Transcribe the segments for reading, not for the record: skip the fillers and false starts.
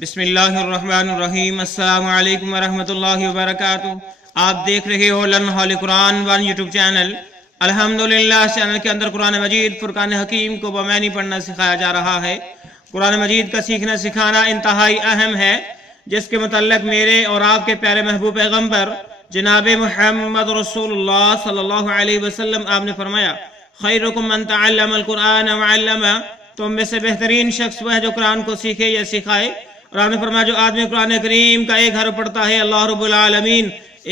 بسم اللہ الرحمن الرحیم۔ السلام علیکم ورحمۃ اللہ وبرکاتہ۔ آپ دیکھ رہے ہو لرن ہال قرآن ون یوٹیوب چینل۔ الحمدللہ اس چینل کے اندر قرآن مجید فرقان حکیم کو بمعنی پڑھنا سکھایا جا رہا ہے۔ قرآن مجید کا سیکھنا سکھانا انتہائی اہم ہے، جس کے متعلق میرے اور آپ کے پیارے محبوب پیغمبر جناب محمد رسول اللہ صلی اللہ علیہ وسلم آپ نے فرمایا، خیرکم من تعلم القرآن وعلمہ، تم میں سے بہترین شخص وہ ہے جو قرآن کو سیکھے یا سکھائے۔ اور آپ نے فرمایا جو آدمی قرآن کریم کا ایک حرف پڑھتا ہے، اللہ رب العالمین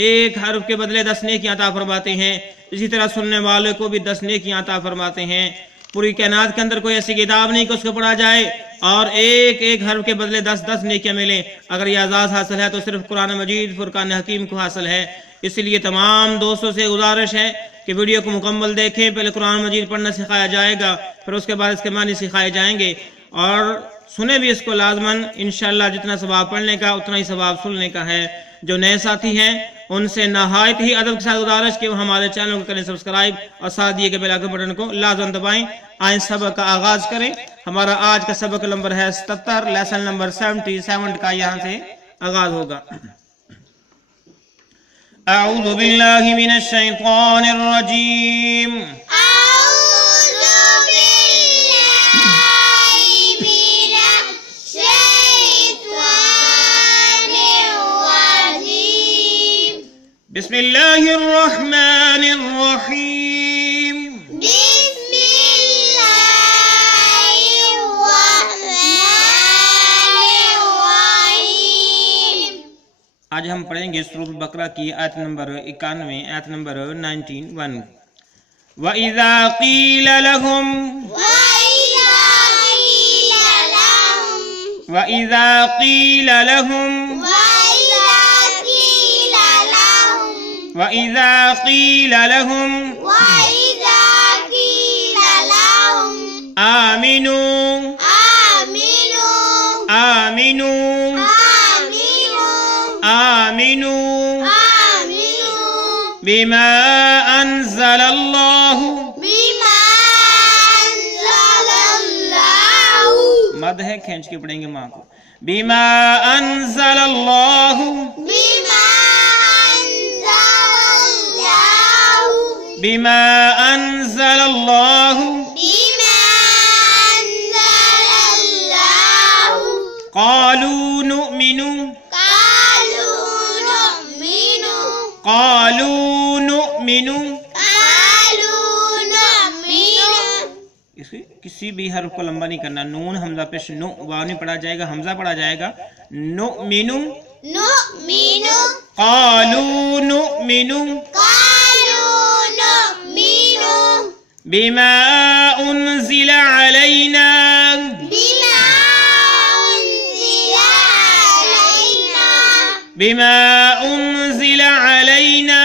ایک حرف کے بدلے 10 نیکیاں عطا فرماتے ہیں، اسی طرح سننے والے کو بھی 10 نیکیاں عطا فرماتے ہیں۔ پوری کائنات کے اندر کوئی ایسی کتاب نہیں کہ اس کو پڑھا جائے اور ایک ایک حرف کے بدلے 10 نیکیاں ملیں۔ اگر یہ اعزاز حاصل ہے تو صرف قرآن مجید فرقان حکیم کو حاصل ہے۔ اس لیے تمام دوستوں سے گزارش ہے کہ ویڈیو کو مکمل دیکھیں۔ پہلے قرآن مجید پڑھنا سکھایا جائے گا، پھر اس کے بعد اس کے معنی سکھائے جائیں گے، اور سنیں بھی اس کو لازماً۔ انشاءاللہ جتنا ثواب پڑھنے کا اتنا ہی ثواب سننے کا ہے۔ جو نئے ساتھی ہیں ان سے نہایت ہی ادب کے ساتھ گزارش کہ وہ ہمارے چینل کو کریں سبسکرائب، اور ساتھ دیے کے بیل آئکن بٹن کو لازم دبائیں۔ آئیں سبق کا آغاز کریں۔ ہمارا آج کا سبق نمبر ہے 77، لیسن نمبر 77 کا یہاں سے آغاز ہوگا۔ اعوذ باللہ من الشیطان الرجیم۔ بسم اللہ الرحمن الرحیم۔ بسم اللہ الرحمن الرحیم۔ آج ہم پڑھیں گے سورۃ البقرہ کی آیت نمبر 91، آیت نمبر 91۔ وَإِذَا قِيلَ لَهُمْ وَإِذَا قِيلَ لَهُمْ وَإِذَا قِيلَ لَهُمْ آمِنُوا بِمَا أَنزَلَ اللَّهُ، مد ہے کھینچ کے پڑھیں گے ماں کو، بِمَا أَنزَلَ اللَّهُ، بِمَا أَنزَلَ اللَّهُ قَالُوا نُؤْمِنُ کسی بھی حرف کو لمبا نہیں کرنا۔ نون حمزہ پیش نو، واو نہیں پڑھا جائے گا، حمزہ پڑھا جائے گا۔ نؤمنو، قالوا نؤمنو بما انزل علینا بما انزل علینا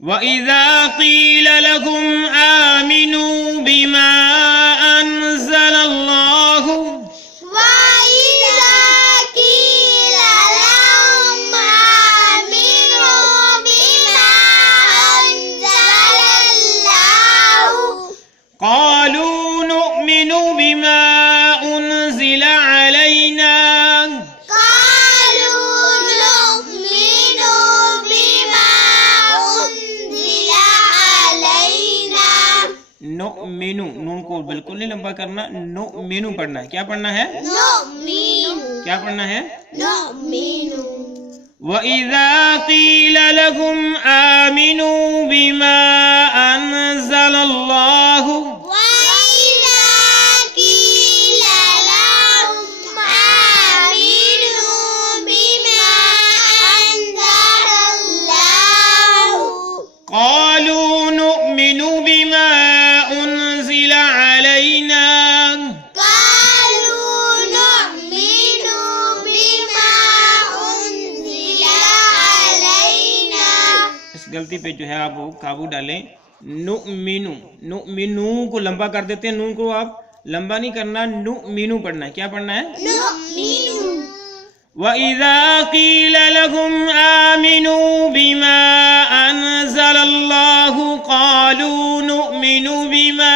وَإِذَا قِيلَ لَهُمْ آمِنُوا بِمَا أَنزَلَ اللَّهُ قَالُوا نُؤْمِنُ بِمَا أُنزِلَ عَلَيْنَا نؤمنو، نون کو بالکل نہیں لمبا کرنا، نؤمنو پڑھنا ہے۔ کیا پڑھنا ہے؟ کیا پڑھنا ہے؟ وَإِذَا قِيلَ لَهُمْ آمِنُوا بِمَا أَنزَلَ اللَّهُ قَالُوا نُؤْمِنُ بِمَا أُنزِلَ عَلَيْنَا اس غلطی پہ جو ہے آپ قابو ڈالیں۔ نؤمنو، نؤمنو کو لمبا کر دیتے ہیں، نون کو آپ لمبا نہیں کرنا، نؤمنو پڑھنا ہے۔ کیا پڑھنا ہے؟ وَإِذَا قِيلَ لَهُمْ آمِنُوا بِمَا أَنزَلَ اللَّهُ قَالُوا نُؤْمِنُ بِمَا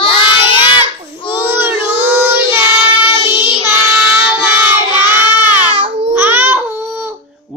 ويكفرون بما وراءه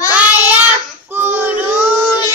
ويكفرون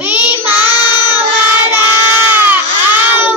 بما وراءه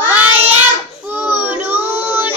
ويكفرون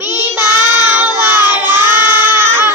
بما وراءه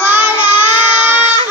وراءه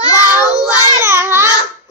وهو الحق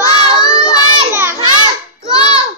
وهو الحق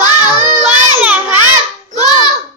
وهو الحق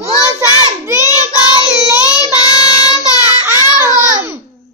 مصدقا لما معهم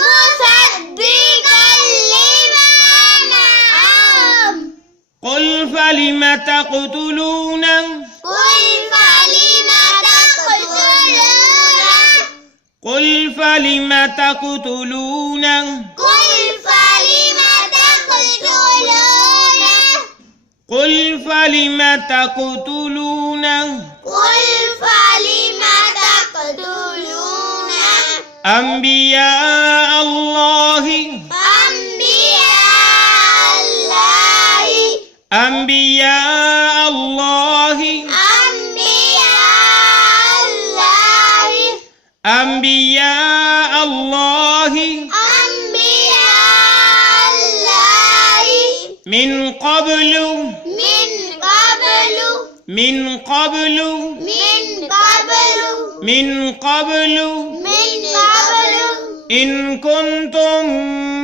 مصدقا لما معهم قل فلم تقتلون قل فلم تقتلون قل فلم تقتلون قل فلم تقتلون قل فلم تقتلون قل فلم تقتلون أنبياء الله أنبياء الله أنبياء الله أنبياء الله أنبياء الله أنبياء الله من قبل من قبل من قبل من قبل من قبل من قبل إن كنتم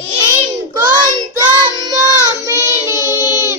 إن كنتم مؤمنين।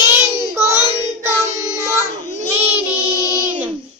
إن كنتم مؤمنين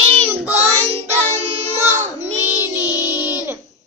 إن كنتم مؤمنين।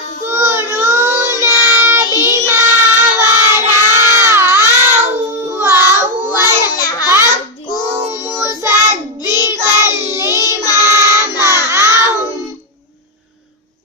ويكفرون بما وراءه وهو الحق مصدقا لما معهم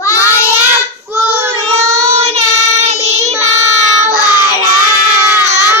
ويكفرون بما وراءه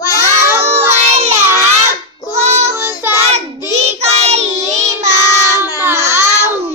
وهو الحق مصدقا لما معهم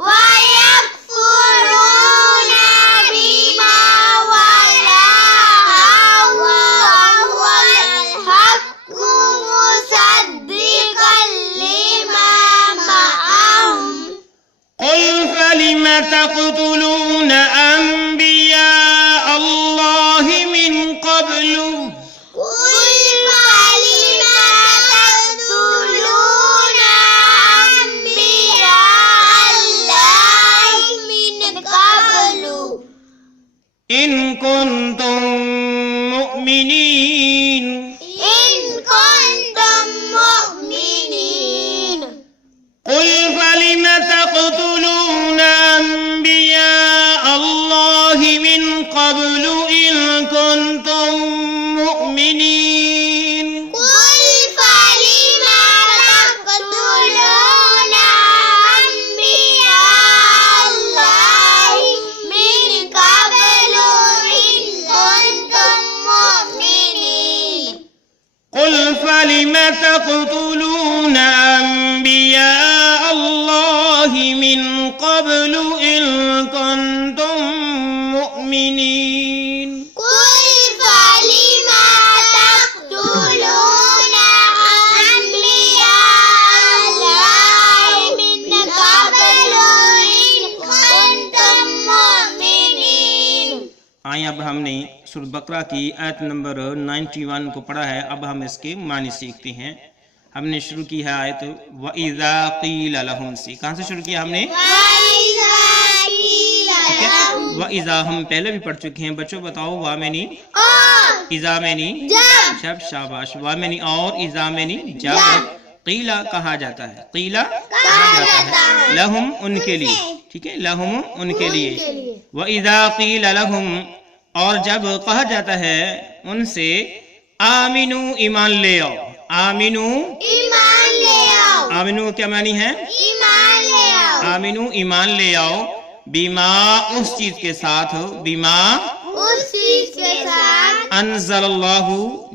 ويكفرون بما وراءه وهو الحق مصدقا لما معهم قل فلم تقتلون أنبياء الله من قبل قل فلم تقتلون أنبياء الله من قبل إن كنتم مؤمنين إن كنتم مؤمنين قل فلم تقتلون أنبياء الله من قبل إن كنتم مؤمنين قل فلم تقتلون أنبياء الله من قبل آئیں اب ہم نے سورۃ بقرہ کی آیت نمبر 91 کو پڑھا ہے، اب ہم اس کے معنی سیکھتے ہیں۔ ہم نے شروع کی ہے آیت وَإِذَا قِيلَ لَهُمْ سے، کہاں سے شروع کیا ہم نے؟ وَإِذَا ہم پہلے بھی پڑھ چکے ہیں، بچوں بتاؤ وا میں نہیں، اذا میں نہیں، جب، شاباش، وا میں نہیں اور اذا میں نہیں، جب، قیلا کہا جاتا ہے، قیلا کہا جاتا ہے، لہم ان کے لیے، ٹھیک ہے، لہم ان کے لیے، وَإِذَا قِيلَ لَهُمْ اور جب کہا جاتا ہے ان سے آمنو ایمان لے آؤ، آمنو ایمان لے آؤ، آمنو کیا معنی ہے؟ ایمان لے آؤ، آمنو ایمان لے آؤ، بیما اس چیز کے ساتھ، بیما اس چیز کے ساتھ انزل اللہ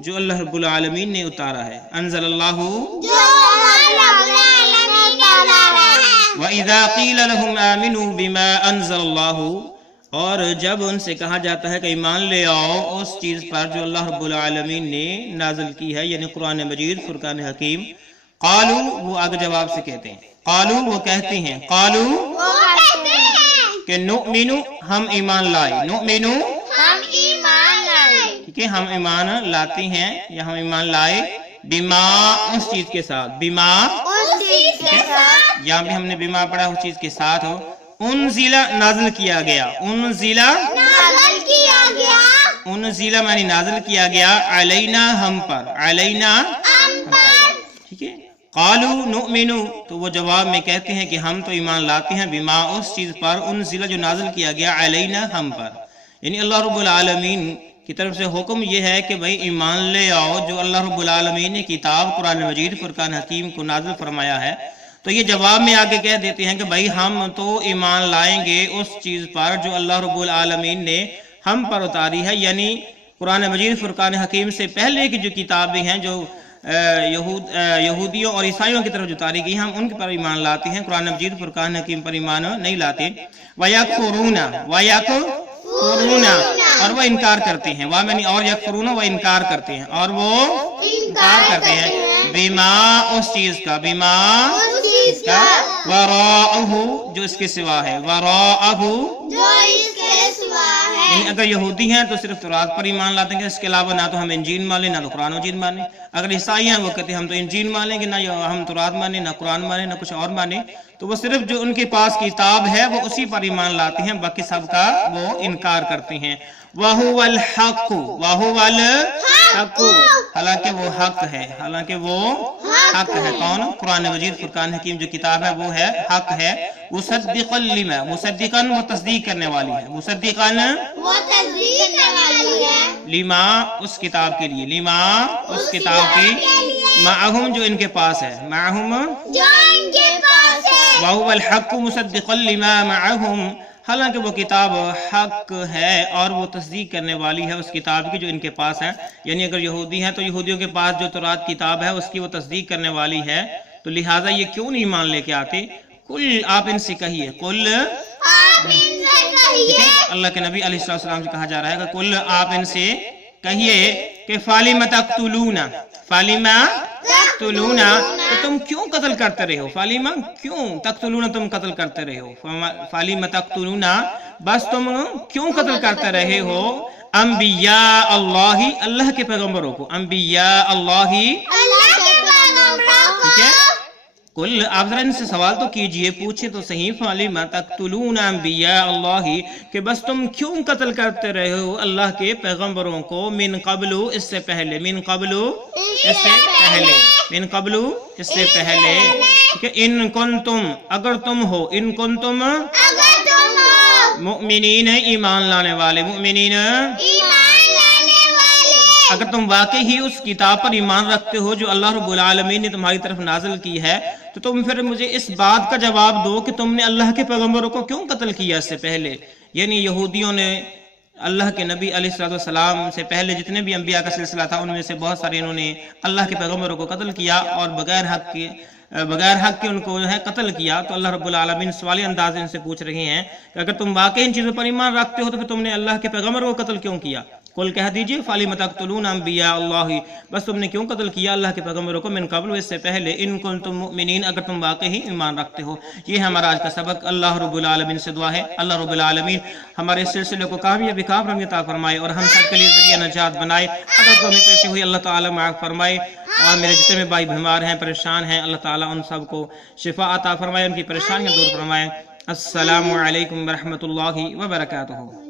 جو اللہ رب العالمین نے اتارا ہے، انزل اللہ جو اللہ رب العالمین نے اتارا ہے، وَإِذَا قِيلَ لَهُمْ آمِنُوا بِمَا أَنزَلَ اللَّهُ اور جب ان سے کہا جاتا ہے کہ ایمان لے آؤ اس چیز پر جو اللہ رب العالمین نے نازل کی ہے، یعنی قرآن مجید، فرقان حکیم، قالو وہ آگے جواب سے کہتے ہیں، قالو وہ کہتے ہیں، قالو وہ کہتے ہیں کہ نؤمنو ہم ایمان لائے، نؤمنو ہم ایمان لائے، ٹھیک ہے، ہم ایمان لاتے ہیں یا ہم ایمان لائے، بما اس چیز کے ساتھ، بما اس چیز کے ساتھ یہاں بھی ہم نے بما پڑھا اس چیز کے ساتھ ہو، انزلہ نازل کیا گیا، انزلہ نازل کیا گیا انزلہ معنی نازل کیا گیا، علینا ہم پر، علینا ہم پر، ٹھیک ہے، قالو نؤمنو تو وہ جواب میں کہتے ہیں کہ ہم تو ایمان لاتے ہیں، بما اس چیز پر، انزلہ جو نازل کیا گیا، علینا ہم پر، یعنی اللہ رب العالمین کی طرف سے حکم یہ ہے کہ بھئی ایمان لے آؤ جو اللہ رب العالمین نے کتاب قرآن مجید فرقان حکیم کو نازل فرمایا ہے۔ تو یہ جواب میں آگے کہہ دیتے ہیں کہ بھئی ہم تو ایمان لائیں گے اس چیز پر جو اللہ رب العالمین نے ہم پر اتاری ہے، یعنی قرآن مجید فرقان حکیم سے پہلے کی جو کتابیں ہیں جو یہودیوں اور عیسائیوں کی طرف جو اتاری گئی ہم ان پر ایمان لاتے ہیں، قرآن مجید فرقان حکیم پر ایمان نہیں لاتے۔ وَيَكْفُرُونَ اور وہ انکار کرتے ہیں، وا میں اور یکفرون وہ انکار کرتے ہیں، اور وہ انکار کرتے ہیں بما اس چیز کا، بما اس چیز کا وراءہ جو اس کے سوا ہے، وراءہ جو اس کے سوا ہے، یعنی اگر یہودی ہیں تو صرف تورات پر ایمان لاتے ہیں، اس کے علاوہ نہ تو ہم انجیل مانیں نہ تو قرآن مجید مانیں۔ اگر عیسائی ہیں وہ کہتے ہیں ہم تو انجیل مانیں گے، نہ ہم تورات مانیں نہ قرآن مانیں نہ کچھ اور مانیں، تو وہ صرف جو ان کے پاس کتاب ہے وہ اسی پر ایمان لاتے ہیں، باقی سب کا وہ انکار کرتے ہیں۔ وَهُوَ الْحَقُّ وَهُوَ الْحَقُّ حالانکہ وہ حق ہے، حالانکہ وہ حق ہے، کون؟ قرآن مجید فرقان حکیم جو کتاب ہے وہ ہے حق ہے، مصدقا لما مصدقاً وہ تصدیق کرنے والی ہے، مصدقاً وہ تصدیق کرنے والی ہے لما اس کتاب کے لیے، لما اس کتاب کی، معہم جو ان کے پاس ہے، معہم جو ان کے پاس ہے، وَهُوَ الْحَقُّ مُصَدِّقًا لِمَا مَعَهُمْ حالانکہ وہ کتاب حق ہے اور وہ تصدیق کرنے والی ہے اس کتاب کی جو ان کے پاس ہے، یعنی اگر یہودی ہیں تو یہودیوں کے پاس جو تورات کتاب ہے اس کی وہ تصدیق کرنے والی ہے، تو لہٰذا یہ کیوں نہیں ایمان لے کے آتے؟ کل آپ ان سے کہیے، کل آپ ان سے کہیے، اللہ کے نبی علیہ السلام سے کہا جا رہا ہے کہ کل آپ ان سے کہیے کہ فَلِمَ تَقْتُلُونَ فَلِمَ تقتلون تو تم کیوں قتل کرتے رہے ہو، فَلِمَ کیوں تقتلون تم قتل کرتے رہے ہو، فَلِمَ تقتلون بس تم کیوں قتل کرتے رہے ہو انبیاء اللہ اللہ کے پیغمبروں کو، انبیاء اللہ، اللہ کے پیغمبروں کو، ٹھیک ہے، کل آپ ذرا ان سے سوال تو کیجئے، پوچھیں تو صحیح، فَلِمَ تَقْتُلُونَ انبیاء اللہ کہ بس تم کیوں قتل کرتے رہے ہو اللہ کے پیغمبروں کو، من قبل اس سے پہلے، من قبل اس سے پہلے، من قبل اس سے پہلے، کہ ان کنتم اگر تم ہو، ان کنتم اگر تم ہو مؤمنین ایمان لانے والے، مؤمنین ایمان لانے والے، اگر تم واقعی ہی اس کتاب پر ایمان رکھتے ہو جو اللہ رب العالمین نے تمہاری طرف نازل کی ہے، تو تم پھر مجھے اس بات کا جواب دو کہ تم نے اللہ کے پیغمبروں کو کیوں قتل کیا اس سے پہلے، یعنی یہودیوں نے اللہ کے نبی علیہ السلام سے پہلے جتنے بھی انبیاء کا سلسلہ تھا ان میں سے بہت سارے انہوں نے اللہ کے پیغمبروں کو قتل کیا اور بغیر حق کے ان کو جو ہے قتل کیا، تو اللہ رب العالمین سوالی انداز ان سے پوچھ رہے ہیں کہ اگر تم واقعی ان چیزوں پر ایمان رکھتے ہو تو پھر تم نے اللہ کے پیغمبر کو قتل کیوں کیا؟ کل کہہ دیجئے فَلِمَ تَقْتُلُونَ انبیاء اللہ، بس تم نے کیوں قتل کیا اللہ کے پیغمبروں کو من قبل، اس سے پہلے، ان کنتم مؤمنین، اگر تم واقعی ایمان رکھتے ہو۔ یہ ہے ہمارا آج کا سبق۔ اللہ رب العالمین سے دعا ہے اللہ رب العالمین ہمارے اس سلسلے کو کامیابی عطا فرمائے اور ہم سب کے لیے ذریعہ نجات بنائے۔ اگر کوئی پیشی ہوئی اللہ تعالیٰ معاف فرمائے، اور میرے جتنے بھی بھائی بیمار ہیں، پریشان ہیں، اللہ تعالیٰ ان سب کو شفا عطا فرمائے، ان کی پریشانیاں دور فرمائے۔ السلام علیکم ورحمۃ اللہ وبرکاتہ۔